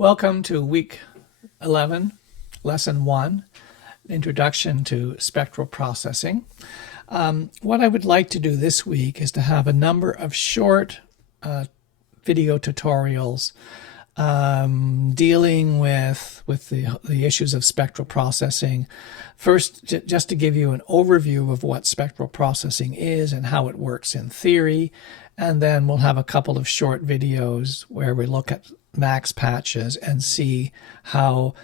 Welcome to week 11, lesson 1, Introduction to Spectral Processing. What I would like to do this week is to have a number of short video tutorials dealing with the issues of spectral processing. First, just to give you an overview of what spectral processing is and how it works in theory, and then we'll have a couple of short videos where we look at max patches and see how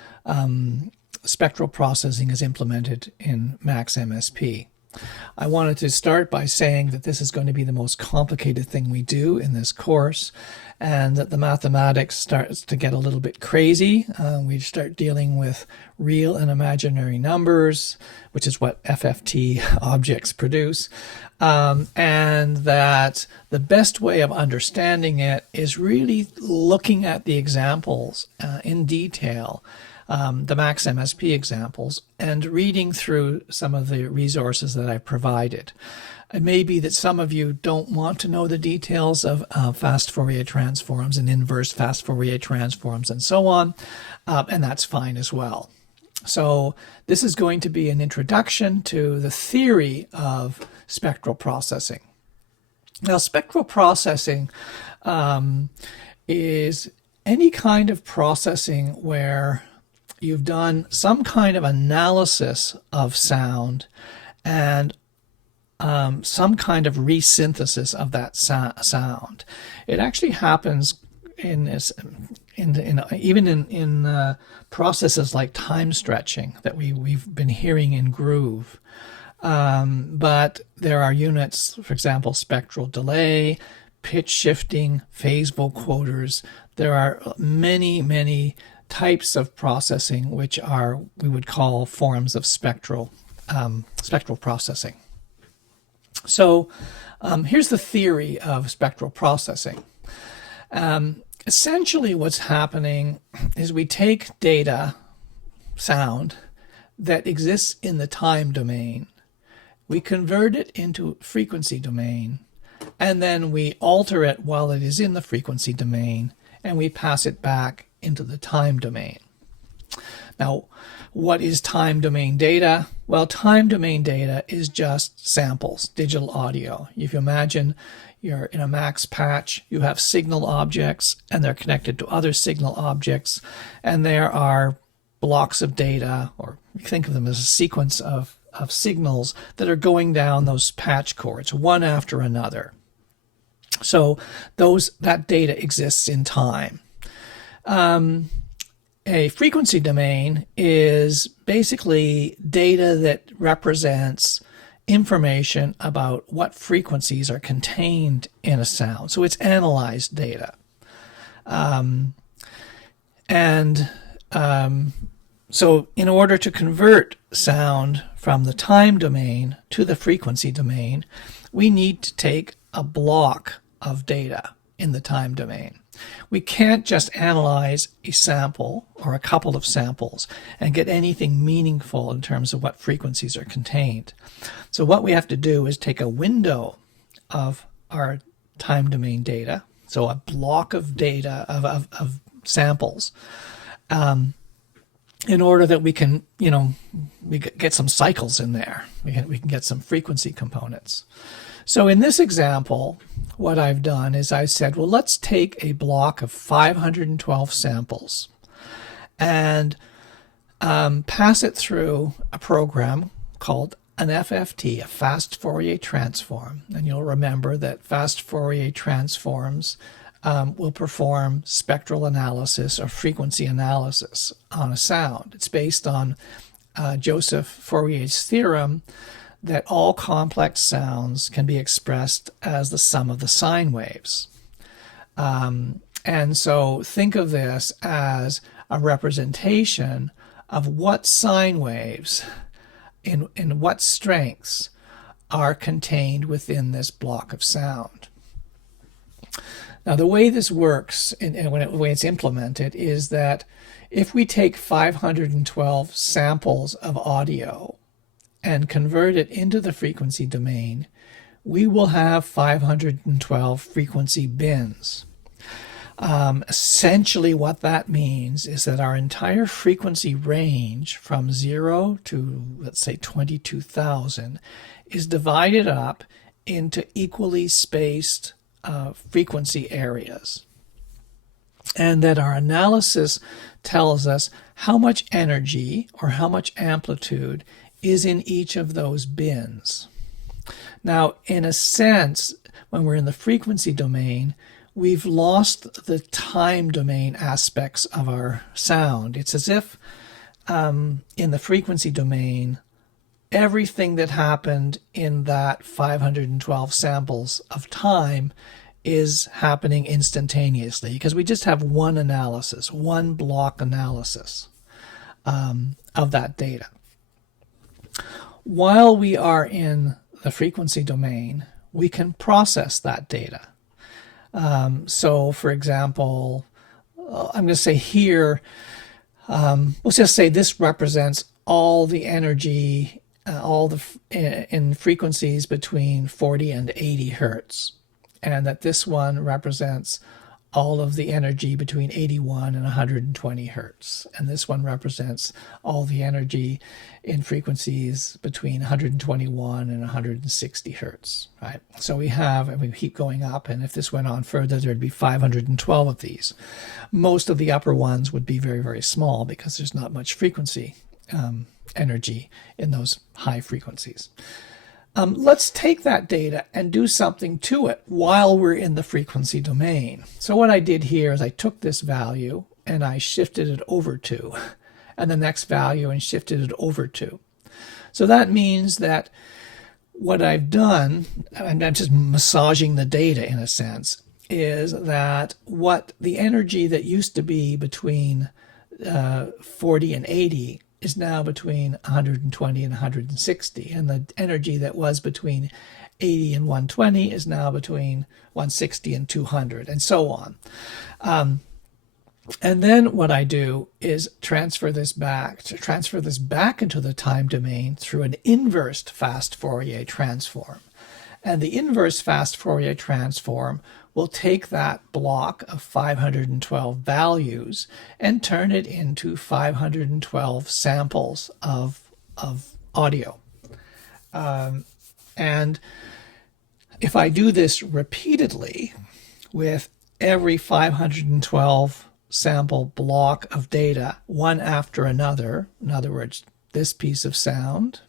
spectral processing is implemented in max MSP. I wanted to start by saying that this is going to be the most complicated thing we do in this course, and that the mathematics starts to get a little bit crazy. We start dealing with real and imaginary numbers, which is what FFT objects produce, and that the best way of understanding it is really looking at the examples in detail, the max MSP examples, and reading through some of the resources that I've provided. It may be that some of you don't want to know the details of fast Fourier transforms and inverse fast Fourier transforms and so on, and that's fine as well. So this is going to be an introduction to the theory of spectral processing. Now, spectral processing is any kind of processing where you've done some kind of analysis of sound and some kind of resynthesis of that sound. It actually happens in processes like time stretching that we've been hearing in Groove. But there are units, for example, spectral delay, pitch shifting, phase vocoders. There are many types of processing which are, we would call, forms of spectral processing. So here's the theory of spectral processing. Essentially what's happening is we take data, sound, that exists in the time domain, we convert it into frequency domain, and then we alter it while it is in the frequency domain, and we pass it back into the time domain. Now, what is time domain data? Well, time domain data is just samples, digital audio. If you imagine you're in a max patch, you have signal objects and they're connected to other signal objects, and there are blocks of data, or think of them as a sequence of signals that are going down those patch cords, one after another. So that data exists in time. A frequency domain is basically data that represents information about what frequencies are contained in a sound. So it's analyzed data. So in order to convert sound from the time domain to the frequency domain, we need to take a block of data in the time domain. We can't just analyze a sample or a couple of samples and get anything meaningful in terms of what frequencies are contained. So what we have to do is take a window of our time domain data, so a block of data of samples, in order that we can, we get some cycles in there. We can get some frequency components. So in this example, what I've done is I said, well, let's take a block of 512 samples and pass it through a program called an FFT, a fast Fourier transform. And you'll remember that fast Fourier transforms will perform spectral analysis or frequency analysis on a sound. It's based on Joseph Fourier's theorem that all complex sounds can be expressed as the sum of the sine waves. And so think of this as a representation of what sine waves in what strengths are contained within this block of sound. Now, the way this works, and the way it's implemented, is that if we take 512 samples of audio and convert it into the frequency domain, we will have 512 frequency bins. Essentially what that means is that our entire frequency range from 0 to, let's say, 22,000 is divided up into equally spaced frequency areas. And that our analysis tells us how much energy or how much amplitude is in each of those bins. Now, in a sense, when we're in the frequency domain, we've lost the time domain aspects of our sound. It's as if in the frequency domain, everything that happened in that 512 samples of time is happening instantaneously, because we just have one analysis, one block analysis of that data. While we are in the frequency domain, we can process that data. So, for example, I'm going to say here, let's just say this represents all the energy, in frequencies between 40 and 80 hertz, and that this one represents all of the energy between 81 and 120 hertz, and this one represents all the energy in frequencies between 121 and 160 hertz, right? So we have, and we keep going up, and if this went on further, there'd be 512 of these. Most of the upper ones would be very, very small because there's not much frequency energy in those high frequencies. Let's take that data and do something to it while we're in the frequency domain. So what I did here is I took this value and I shifted it over to, and the next value and shifted it over to. So that means that what I've done, and I'm just massaging the data in a sense, is that what the energy that used to be between 40 and 80 is now between 120 and 160, and the energy that was between 80 and 120 is now between 160 and 200, and so on. And then what I do is transfer this back into the time domain through an inverse fast Fourier transform. And the inverse fast Fourier transform will take that block of 512 values and turn it into 512 samples of audio. And if I do this repeatedly with every 512 sample block of data, one after another, in other words, this piece of sound,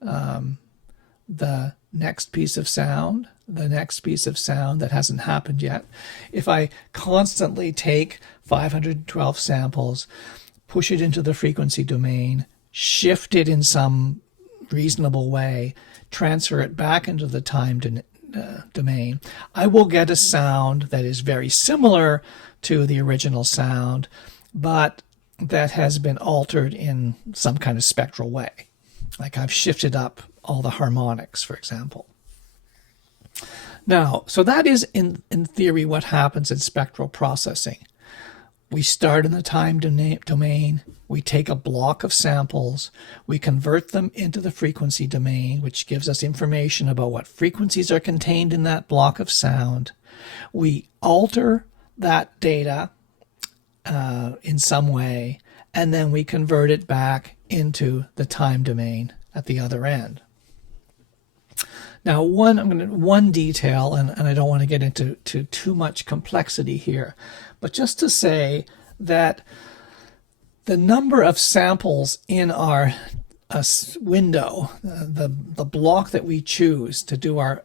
the next piece of sound, the next piece of sound that hasn't happened yet. If I constantly take 512 samples, push it into the frequency domain, shift it in some reasonable way, transfer it back into the time domain, I will get a sound that is very similar to the original sound, but that has been altered in some kind of spectral way. Like I've shifted up all the harmonics, for example. Now, so that is in theory what happens in spectral processing. We start in the time domain, we take a block of samples, we convert them into the frequency domain, which gives us information about what frequencies are contained in that block of sound. We alter that data in some way, and then we convert it back into the time domain at the other end. Now, one detail, and I don't want to get into too much complexity here, but just to say that the number of samples in our window, the block that we choose to do our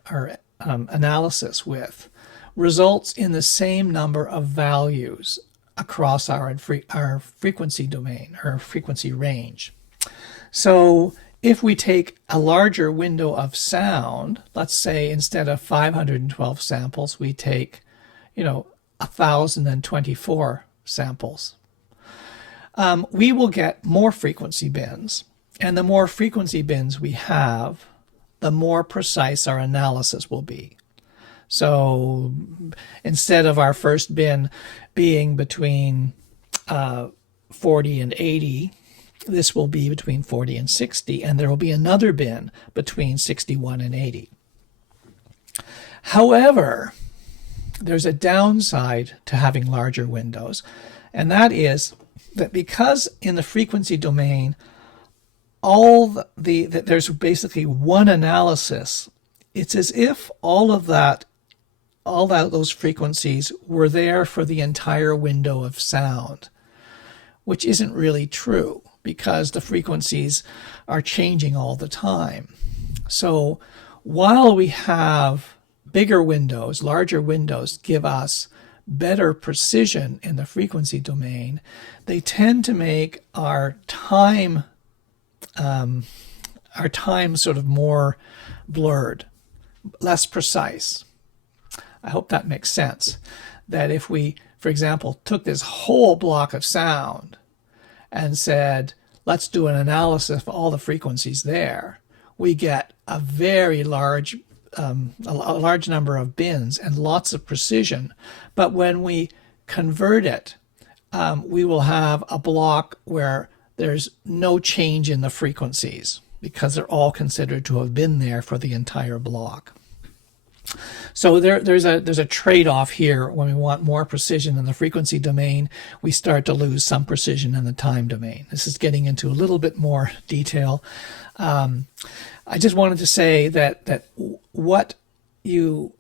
analysis with, results in the same number of values across our frequency domain, or frequency range. So if we take a larger window of sound, let's say instead of 512 samples, we take, 1,024 samples, we will get more frequency bins. And the more frequency bins we have, the more precise our analysis will be. So instead of our first bin being between 40 and 80, this will be between 40 and 60, and there will be another bin between 61 and 80. However, there's a downside to having larger windows, and that is that because in the frequency domain, there's basically one analysis. It's as if those frequencies were there for the entire window of sound, which isn't really true because the frequencies are changing all the time. So while we have bigger windows, larger windows give us better precision in the frequency domain, they tend to make our time sort of more blurred, less precise. I hope that makes sense. That if we, for example, took this whole block of sound and said, let's do an analysis of all the frequencies there, we get a very large a large number of bins and lots of precision. But when we convert it, we will have a block where there's no change in the frequencies because they're all considered to have been there for the entire block. So there's a trade-off here. When we want more precision in the frequency domain, we start to lose some precision in the time domain. This is getting into a little bit more detail. I just wanted to say that what you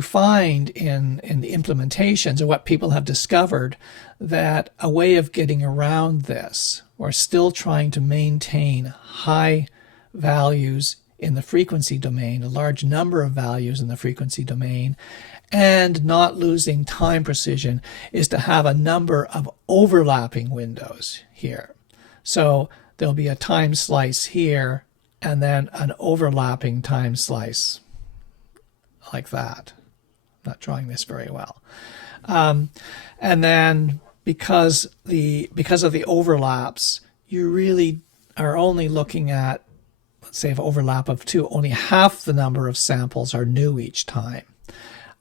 find in the implementations, or what people have discovered, that a way of getting around this, or still trying to maintain high values in the frequency domain, a large number of values in the frequency domain, and not losing time precision, is to have a number of overlapping windows here. So there'll be a time slice here, and then an overlapping time slice like that. I'm not drawing this very well. And then because of the overlaps, you really are only looking at, let's say, an overlap of 2, only half the number of samples are new each time.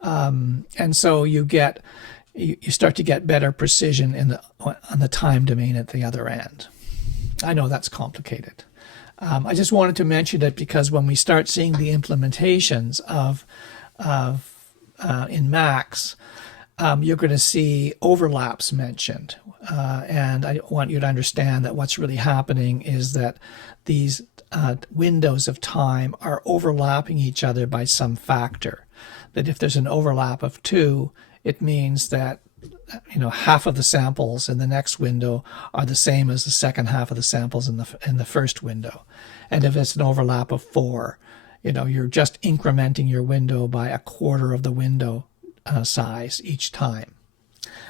And so you start to get better precision on the time domain at the other end. I know that's complicated. I just wanted to mention it because when we start seeing the implementations in Max, you're going to see overlaps mentioned. And I want you to understand that what's really happening is that these windows of time are overlapping each other by some factor. That if there's an overlap of 2, it means that half of the samples in the next window are the same as the second half of the samples in the first window. And if it's an overlap of 4, you're just incrementing your window by a quarter of the window size each time.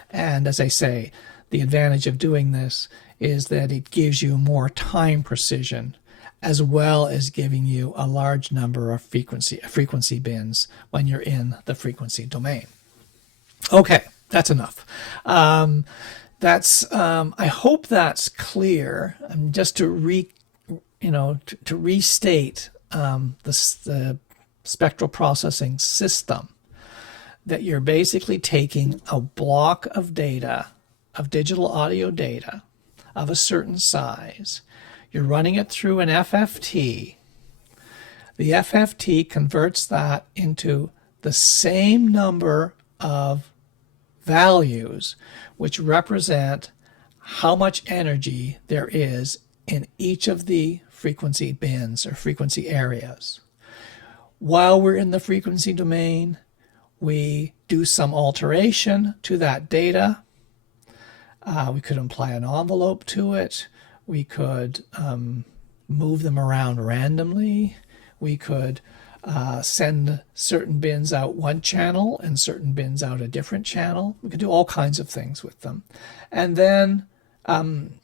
And as I say, the advantage of doing this is that it gives you more time precision, as well as giving you a large number of frequency bins when you're in the frequency domain. Okay, that's enough. I hope that's clear. Just to restate the spectral processing system, that you're basically taking a block of data, of digital audio data, of a certain size. You're running it through an FFT. The FFT converts that into the same number of values which represent how much energy there is in each of the frequency bins or frequency areas. While we're in the frequency domain, we do some alteration to that data. We could apply an envelope to it. We could move them around randomly. We could send certain bins out one channel and certain bins out a different channel. We could do all kinds of things with them. And then, and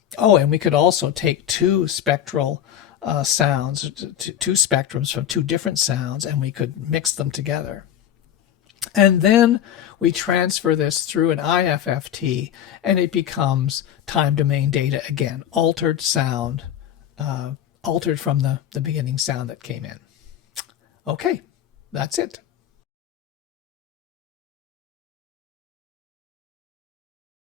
we could also take 2 spectral sounds, 2 spectrums from 2 different sounds, and we could mix them together. And then we transfer this through an IFFT, and it becomes time domain data again, altered sound, altered from the beginning sound that came in. Okay, that's it.